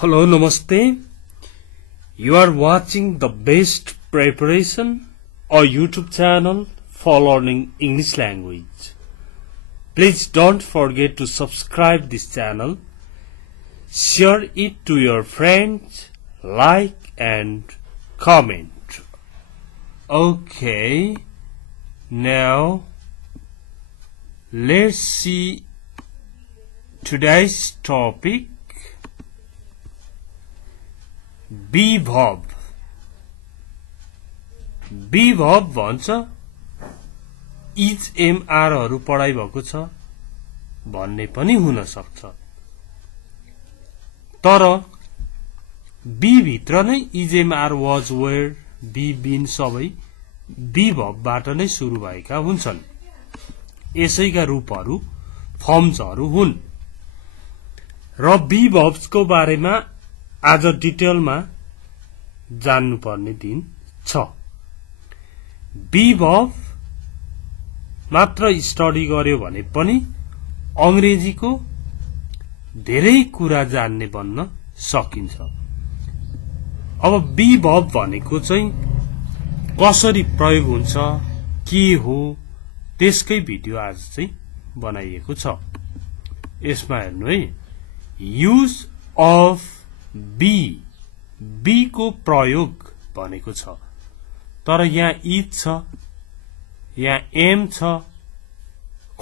Hello, Namaste. You are watching the best preparation or YouTube channel for learning English language. Please don't forget to subscribe this channel, share it to your friends, like and comment. Okay, now let's see today's topic. Be verb. Be verb भन्छ is am are हरु पढाइ भएको छ भन्ने पनि हुन सक्छ तर बी भित्र नै is am are was were be been सबै बी verb बाट नै सुरु भएका हुन्छन् यसैका रूपहरु फर्म्सहरु हुन् र बी verbs को बारेमा आज डिटेलमा जान्नु पर्ने दिन छ बी verb मात्र स्टडी गर्यो भने पनि अंग्रेजीको धेरै कुरा जान्ने बन्न सकिन्छ अब बी verb भनेको चाहिँ कसरी प्रयोग हुन्छ के हो त्यसकै भिडियो आज चाहिँ बनाइएको छ यसमा हेर्नु है युज अफ बी को प्रयोग भनेको छ तर यहाँ इज छ यहाँ एम छ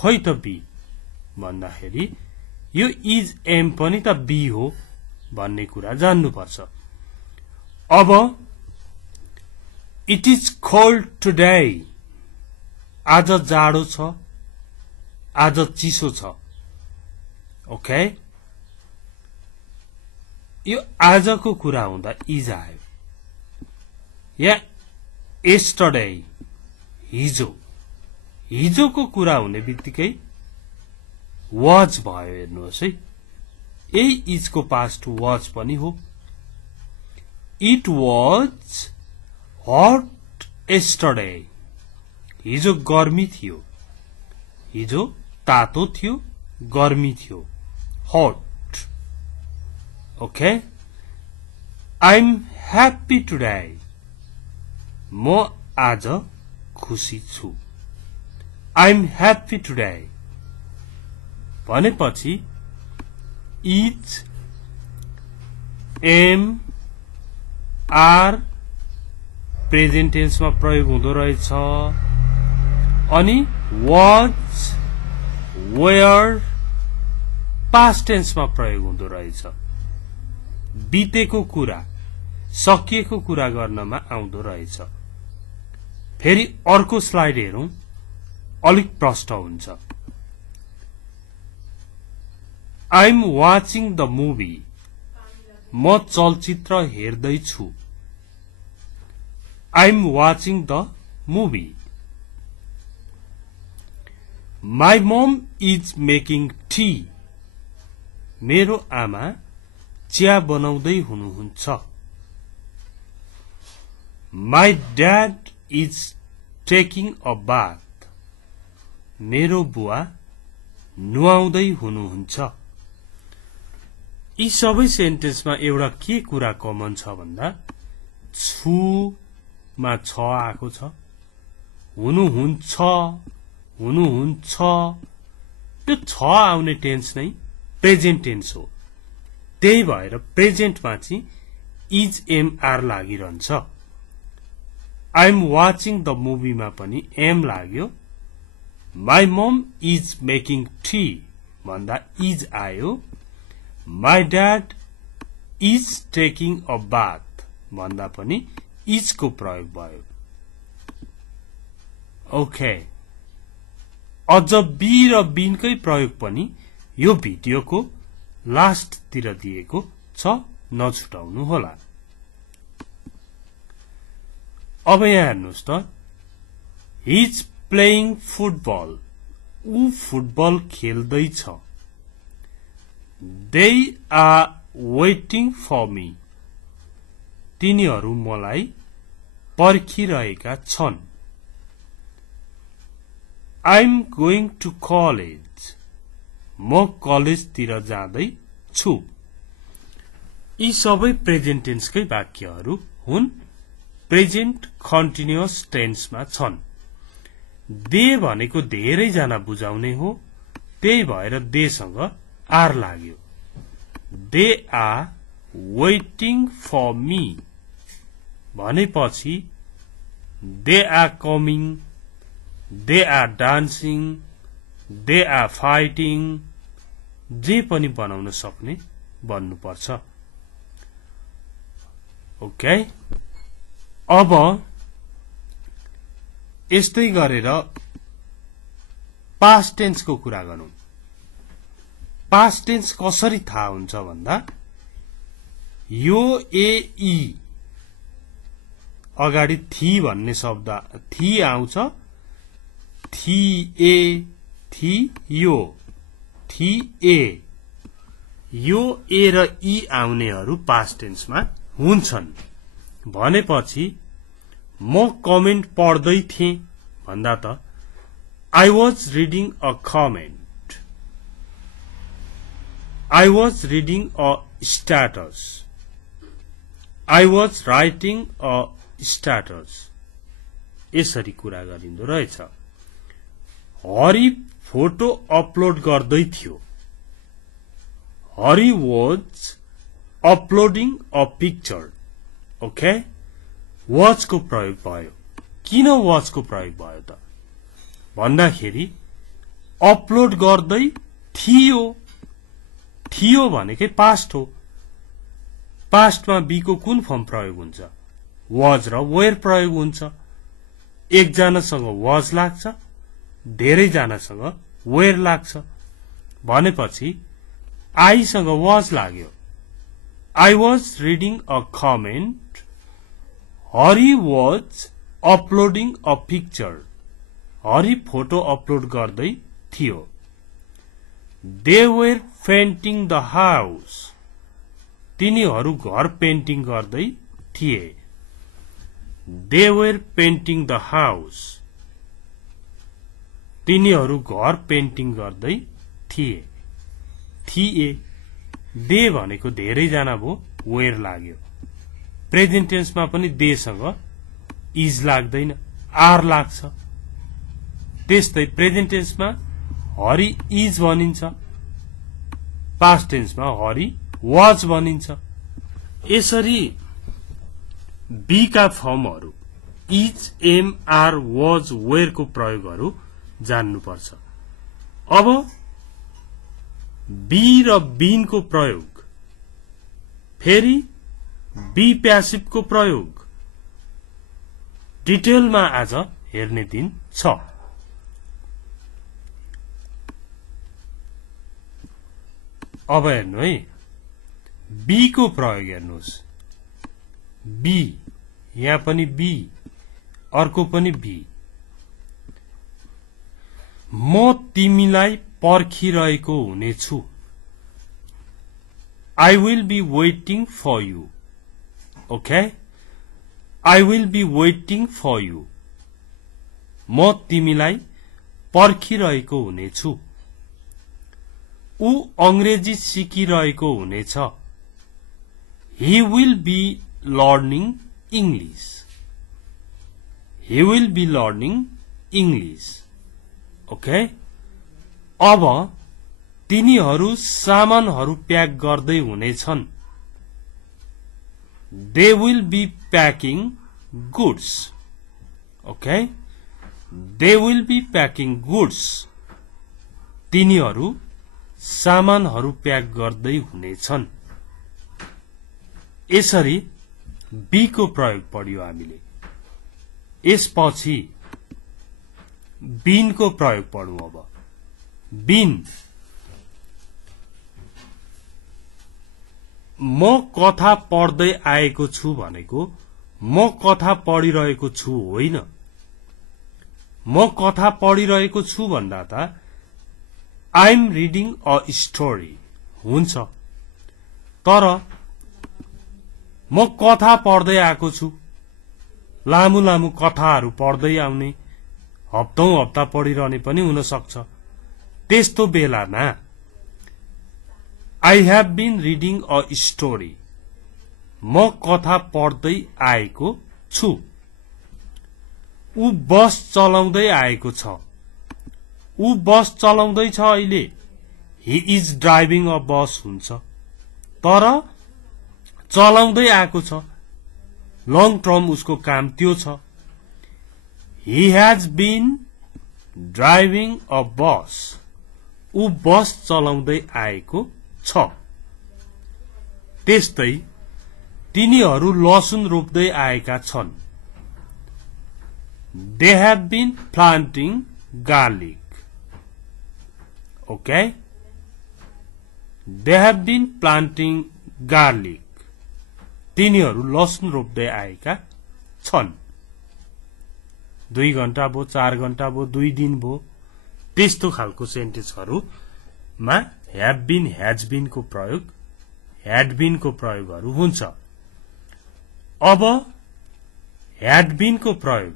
खै त बी भन्दाखेरि यो इज एम पनि त बी हो भन्ने कुरा जान्नु पर्छ अब इट इज कोल्ड टुडे आज जाडो छ आज चिसो छ ओके यो आजको कुरा हुँदा इज आयो या यस्टरडे हिजो हिजोको कुरा हुने बित्तिकै वाज भयो हेर्नुहोस् है यही इज को पास्ट वाज पनि हो इट वाज हट यस्टरडे हिजो गर्मी थियो हिजो तातो थियो गर्मी थियो hot Okay, I'm happy today. म आज खुशी छु. I'm happy today. भनेपछि is, am, are present tense मा प्रयोग हुँदो रहेछ अनि was, were पास्ट टेन्स मा प्रयोग हुँदो रहेछ बीतेको कुरा सकिएको कुरा गर्नमा आउँदो रहेछ फेरि अर्को स्लाइड हेरौं अलिक प्रष्ट हुन्छ I am watching the movie म चलचित्र हेर्दै छु I am watching the movie my mom is making tea मेरो आमा चिया बनाउँदै हुनुहुन्छ my dad is taking a bath मेरो बुवा नुहाउँदै हुनुहुन्छ यी सबै सेन्टेन्समा एउटा के कुरा कमन छ भन्दा छु मा छ आएको छ हुनुहुन्छ हुनुहुन्छ त्यो छ आउने टेन्स नै प्रेजेन्ट टेन्स हो त्यही भएर प्रेजेन्टमा चाहिँ इज एम आर लागिरहन्छ आई एम वाचिङ द मुभीमा पनि एम लाग्यो my mom is making tea भन्दा इज आयो my dad is taking a bath भन्दा पनि इज को प्रयोग भयो ओके अझ बी र बीनकै प्रयोग पनि यो भिडियोको लास्ट तिर दिएको छ नछुटाउनु होला अब यहाँ हेर्नुस् त ही इज प्लेइङ फुटबल ऊ फुटबल खेल्दै छ they are waiting for me तिनीहरू मलाई पर्खिरहेका छन् I am going to college म कलेजतिर जाँदै छु यी सबै प्रेजेन्ट टेन्सकै वाक्यहरू हुन्, प्रेजेन्ट कन्टिन्युअस टेन्समा छन्। दे भनेको धेरैजना बुझाउने हो, त्यही भएर देसँग आर लाग्यो। They are waiting for me भनेपछि they are coming, they are dancing, they are fighting, जे पनि बनाउन सक्ने बन्नुपर्छ। ओके, अब यस्तै गरेर पास्ट टेन्सको कुरा गरौं। पास्ट टेन्स कसरी थाहा हुन्छ भन्दा यो ए अगाडि थी भन्ने शब्द थी आउँछ, थी ए थी यो थी ए, यो ए र ई आउनेहरू पास्ट टेन्समा हुन्छन्। भनेपछि म कमेन्ट पढ्दै थिएँ भन्दा त I was reading a comment. I was reading a status. I was writing a status. यसरी कुरा गरिन्दो रहेछ। हरि फोटो अपलोड गर्दै थियो। Hari was uploading a picture. Okay, was को प्रयोग भयो। किन was को प्रयोग भयो त भन्दाखेरि अपलोड गर्दै थियो, थियो भनेकै पास्ट हो। पास्टमा बी को कुन फर्म प्रयोग हुन्छ? वाज र वेयर प्रयोग हुन्छ। एकजनासँग वाज लाग्छ, धेरैजनासँग वेयर लाग्छ। भनेपछि आईसँग वाज लाग्यो। I was reading a comment, Hari was uploading a picture. Hari photo upload गर्दै थियो। They were painting the house. तिनीहरू घर पेन्टिङ गर्दै थिए। They were painting the house. तिनीहरू घर पेन्टिङ गर्दै थिए। थिए, दे भनेको धेरैजना भो, वेयर लाग्यो। प्रेजेन्ट टेन्समा पनि देसँग इज लाग्दैन, आर लाग्छ। त्यस्तै प्रेजेन्ट टेन्समा हरि इज भनिन्छ, पास्ट टेन्समा हरि वाज भनिन्छ। यसरी बी का फर्महरू is, am, are, was, were को प्रयोगहरू जान्नुपर्छ। अब बी र बीन को प्रयोग, फेरि बी प्यासिभ को प्रयोग डिटेलमा आज हेर्ने दिन छ। अब हेर्नु है, बी को प्रयोग हेर्नुहोस्। बी, यहाँ पनि बी, अर्को पनि बी। म तिमीलाई पर्खिरहेको हुनेछु। I will be waiting for you. Okay? I will be waiting for you. म तिमीलाई पर्खिरहेको हुनेछु। ऊ अंग्रेजी सिकिरहेको हुनेछ। He will be learning English. He will be learning English. Okay? अब तिनीहरू सामानहरू प्याक गर्दै हुनेछन्। They will be packing goods. Okay? They will be packing goods. तिनीहरू सामानहरू प्याक गर्दै हुनेछन्। यसरी बी को प्रयोग पढ्यो हामीले। यसपछि बीन को प्रयोग पढौं। अब बीन, म कथा पढ्दै आएको छु भनेको म कथा पढिरहेको छु होइन। म कथा पढिरहेको छु भन्दा त I am reading a story हुन्छ। तर म कथा पढ्दै आएको छु, लामो लामो कथाहरू पढ्दै आउने, हप्तौं हप्ता पढिरहने पनि हुन सक्छ। त्यस्तो बेलामा I have been reading a story म कथा पढ्दै आएको छु। ऊ बस चलाउँदै आएको छ। ऊ बस चलाउँदैछ अहिले। ही इज ड्राइभिङ अ बस हुन्छ, तर चलाउँदै आएको छ। लङ टर्म उसको काम त्यो छ। He has been driving a bus. ऊ बस चलाउँदै आएको छ। त्यस्तै तिनीहरू लसुन रोप्दै आएका छन्। They have been planting garlic. Okay? They have been planting garlic. तिनीहरू लसुन रोप्दै आएका छन्। 2 घण्टा भो, 4 घण्टा भो, 2 दिन भो, त्यस्तो खालको सेन्टेन्सहरुमा have been, has been को प्रयोग, had been को प्रयोगहरु हुन्छ। अब had been को प्रयोग,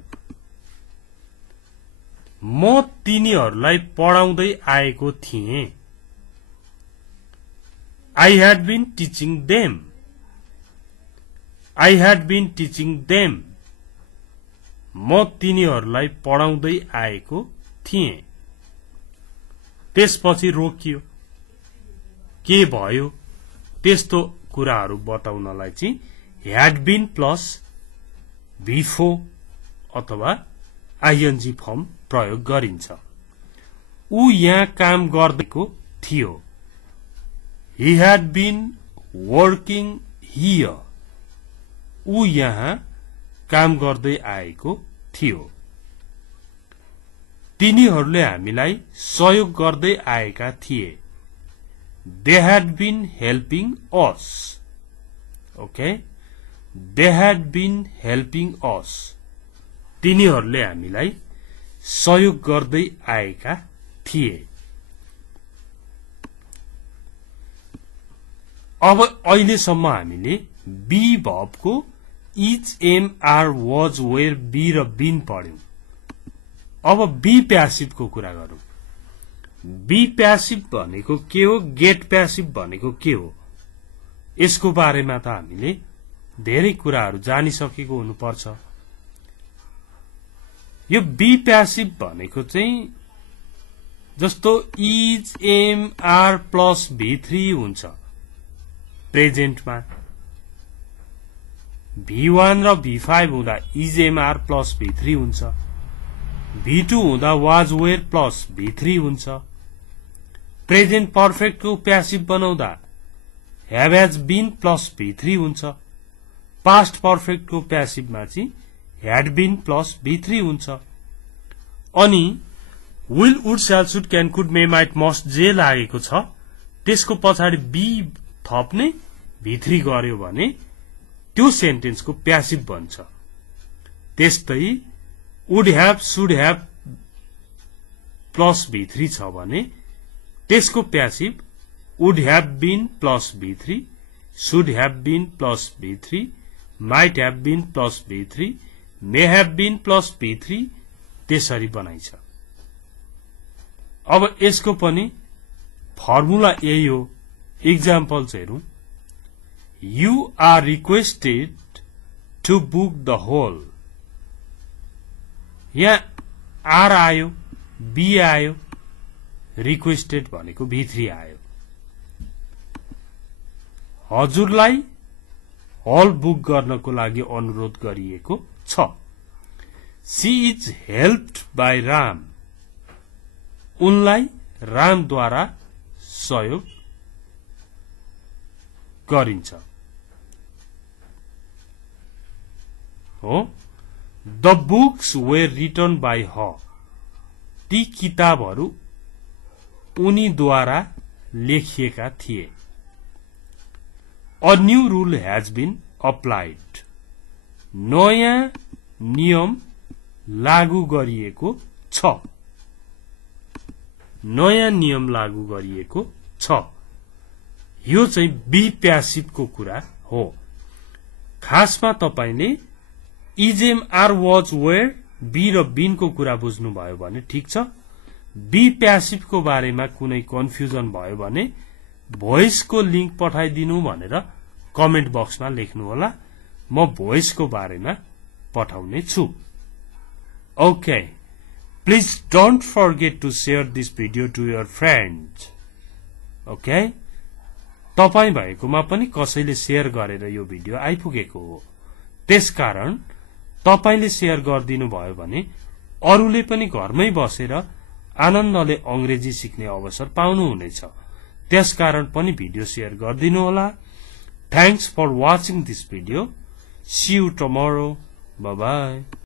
म तिनीहरूलाई पढाउँदै आएको थिएँ। I had been teaching them. I had been teaching them. म तिनीहरूलाई पढाउँदै आएको थिएँ। त्यसपछि रोकियो। के भयो त्यस्तो कुराहरू बताउनलाई चाहिँ had been plus before अथवा ing फर्म प्रयोग गरिन्छ। ऊ यहाँ काम गर्दैको थियो। He had been working here. ऊ यहाँ काम गर्दै आएको थियो। तिनीहरूले हामीलाई सहयोग गर्दै आएका थिए। They had been helping us. Okay? They had been helping us. तिनीहरूले हामीलाई सहयोग गर्दै आएका थिए। अब अहिलेसम्म हामीले बी भर्बको is, am, are, was, were, be र बीन पढ्यौं। अब बी प्यासिभको कुरा गरौं। बी प्यासिभ भनेको के हो, गेट प्यासिभ भनेको के हो, यसको बारेमा त हामीले धेरै कुराहरू जानिसकेको हुनुपर्छ। यो बी प्यासिभ भनेको चाहिँ जस्तो इज, एम, आर प्लस भी3 हुन्छ प्रेजेन्टमा। भी1 र भी5 हुँदा इज, एम, आर प्लस भी3 हुन्छ। भी2 हुँदा वाज, वेयर प्लस भी3 हुन्छ। प्रेजेन्ट पर्फेक्टको प्यासिभ बनाउँदा हैव, हैज बीन प्लस भी3 हुन्छ। पास्ट पर्फेक्टको प्यासिभमा चाहिँ had been plus भी3 हुन्छ। अनि will, would, shall, should, can, could, may, might, must जे लागेको छ त्यसको पछाडि बी थप्ने भी3 गर्यो भने त्यो सेन्टेन्सको प्यासिभ बन्छ। त्यस्तै would have, should have plus भी3 छ भने त्यसको passive would have been plus भी3, should have been plus भी3, might have been plus भी3, may have been plus भी3 त्यसरी बनाइछ। अब यसको पनि फर्मुला यही हो। एक्जाम्पल्स हेरौं। You are requested to book the hall. यहाँ आर आयो, बी आयो, रिक्वेस्टेड भनेको भी3 आयो। हजुरलाई हल बुक गर्नको लागि अनुरोध गरिएको छ। She is helped by Ram. उनलाई रामद्वारा सहयोग गरिन्छ। हो, The books were written by her. ती किताबहरू उनीद्वारा लेखिएका थिए। A new rule has been applied. नयाँ नियम लागू गरिएको छ। नयाँ नियम लागू गरिएको छ। यो चाहिँ बी प्यासिभको कुरा हो। खासमा तपाईले इजेम, आर, वाज, वेयर, बी र बीनको कुरा बुझ्नुभयो भने ठीक छ। बी प्यासिभको बारेमा कुनै कन्फ्युजन भयो भने भोइसको लिंक पठाइदिनु भनेर कमेन्ट बक्समा लेख्नुहोला म भोइसको बारेमा पठाउने छु okay please don't forget to share this video to your friends okay तपाई भएकोमा पनि कसैले शेयर गरेर यो भिडियो आइपुगेको हो त्यसकारण तपाईले शेयर गरिदिनु भयो भने अरूले पनि घरमै बसेर आनन्दले अंग्रेजी सिक्ने अवसर पाउनुहुनेछ त्यसकारण पनि भिडियो शेयर गरिदिनु होला thanks for watching this video see you tomorrow bye bye